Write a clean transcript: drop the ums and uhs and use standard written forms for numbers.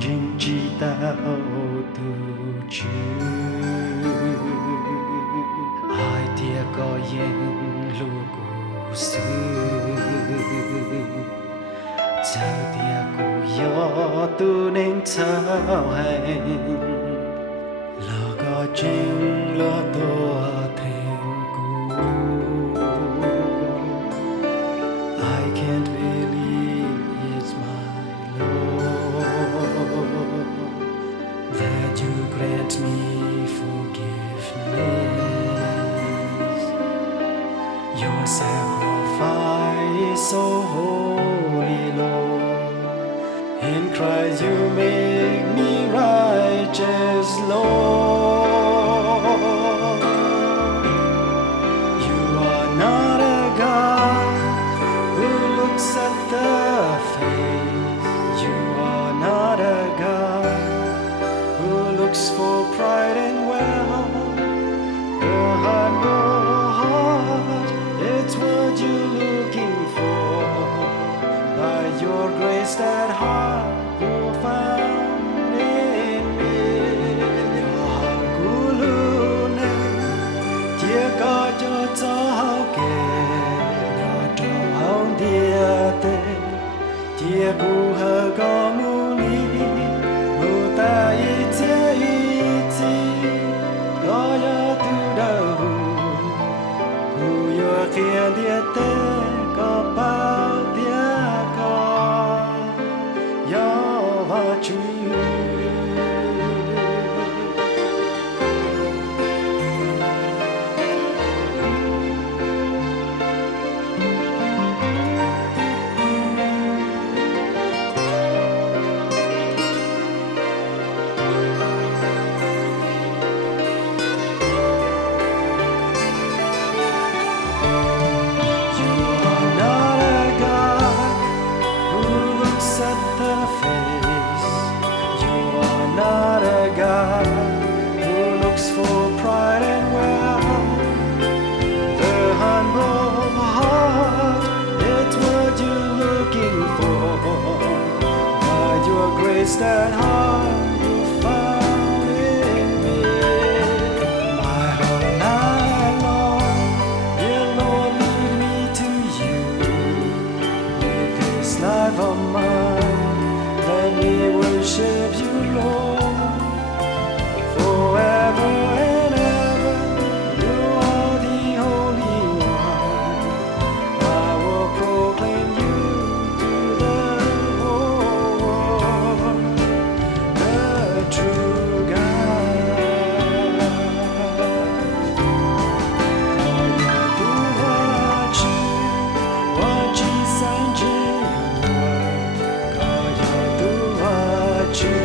chính chỉ tao tu chữ hai tia có yên lu cụ sư chào tia cụ yo tu nên chào hành lo có chính lo to thành cụ I can't believe it's my Lord that you grant me forgiveness. Your sacrifice is so holy, Lord. In Christ you make me righteous, Lord. You are not a God who looks at the face. You are not a God who looks for pride and wealth. The humble heart, it's what you're looking for. By your grace that heart you found in me. Your heart gulune, dear God, you're so good. Tia ku hơ có mu li mu ta y ti có ya tu đâu ku yo kia dia te có bao dia có yo va chu not a God who looks for pride and wealth. The humble heart, it's what you're looking for. By your grace that heart you found in me. My whole night long, dear Lord, lead me to you. With this life of mine, let me worship you, Lord. Forever and ever, you are the Holy One. I will proclaim you to the whole world, the true God. Có tu hoa chi san chi có tu hoa chi